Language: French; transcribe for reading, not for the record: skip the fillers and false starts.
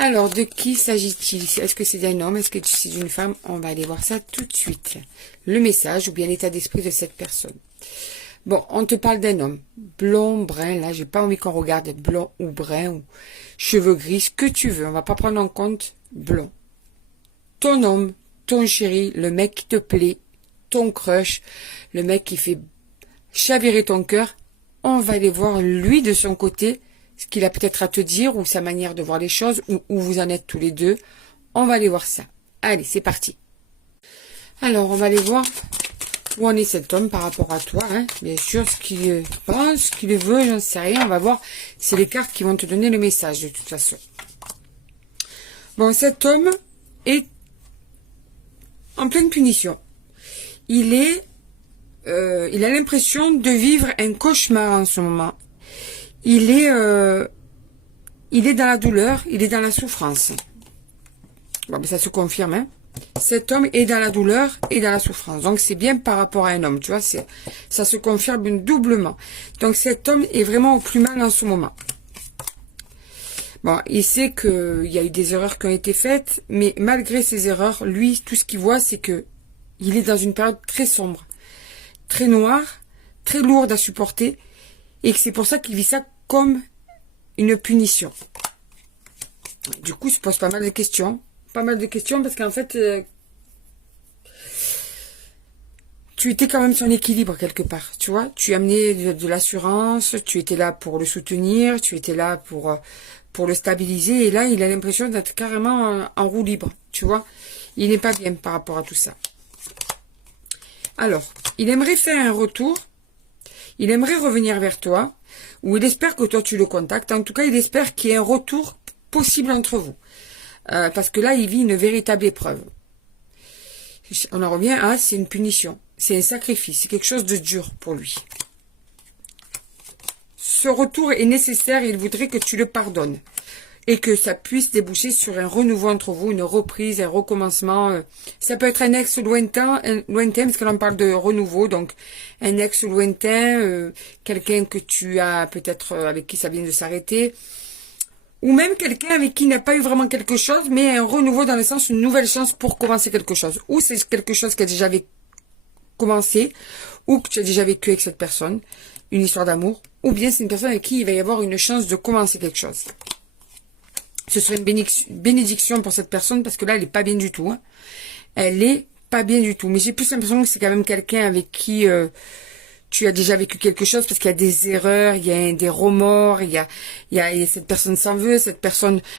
Alors, de qui s'agit-il? Est-ce que c'est d'un homme? Est-ce que c'est d'une femme? On va aller voir ça tout de suite. Le message ou bien l'état d'esprit de cette personne. Bon, on te parle d'un homme. Blond, brun, là, j'ai pas envie qu'on regarde blond ou brun ou cheveux gris, ce que tu veux. On va pas prendre en compte blond. Ton homme, ton chéri, le mec qui te plaît, ton crush, le mec qui fait chavirer ton cœur, on va aller voir lui de son côté, ce qu'il a peut-être à te dire, ou sa manière de voir les choses, ou où vous en êtes tous les deux. On va aller voir ça. Allez, c'est parti. Alors, on va aller voir où en est cet homme par rapport à toi. Hein. Bien sûr, ce qu'il pense, ce qu'il veut, j'en sais rien. On va voir. C'est les cartes qui vont te donner le message, de toute façon. Bon, cet homme est en pleine punition. Il a l'impression de vivre un cauchemar en ce moment. Il est dans la douleur, il est dans la souffrance. Bon, ben ça se confirme, hein. Cet homme est dans la douleur et dans la souffrance. Donc, c'est bien par rapport à un homme, tu vois. Ça se confirme doublement. Donc, cet homme est vraiment au plus mal en ce moment. Bon, il sait qu'il y a eu des erreurs qui ont été faites, mais malgré ces erreurs, lui, tout ce qu'il voit, c'est que il est dans une période très sombre, très noire, très lourde à supporter, et que c'est pour ça qu'il vit ça comme une punition. Du coup, il se pose pas mal de questions. Pas mal de questions parce qu'en fait, tu étais quand même son équilibre quelque part, tu vois. Tu amenais de l'assurance, tu étais là pour le soutenir, tu étais là pour le stabiliser. Et là, il a l'impression d'être carrément en roue libre, tu vois. Il n'est pas bien par rapport à tout ça. Alors, il aimerait faire un retour. Il aimerait revenir vers toi. Ou il espère que toi, tu le contactes. En tout cas, il espère qu'il y ait un retour possible entre vous. Parce que là, il vit une véritable épreuve. On en revient à, c'est une punition. C'est un sacrifice. C'est quelque chose de dur pour lui. Ce retour est nécessaire. Il voudrait que tu le pardonnes. Et que ça puisse déboucher sur un renouveau entre vous, une reprise, un recommencement. Ça peut être un ex lointain, parce que l'on parle de renouveau. Donc, un ex lointain, quelqu'un que tu as peut-être avec qui ça vient de s'arrêter. Ou même quelqu'un avec qui n'a pas eu vraiment quelque chose, mais un renouveau dans le sens une nouvelle chance pour commencer quelque chose. Ou c'est quelque chose qui a déjà commencé, ou que tu as déjà vécu avec cette personne, une histoire d'amour, ou bien c'est une personne avec qui il va y avoir une chance de commencer quelque chose. Ce serait une bénédiction pour cette personne, parce que là, elle est pas bien du tout. Hein. Elle est pas bien du tout. Mais j'ai plus l'impression que c'est quand même quelqu'un avec qui tu as déjà vécu quelque chose, parce qu'il y a des erreurs, il y a des remords, il y a cette personne s'en veut, cette personne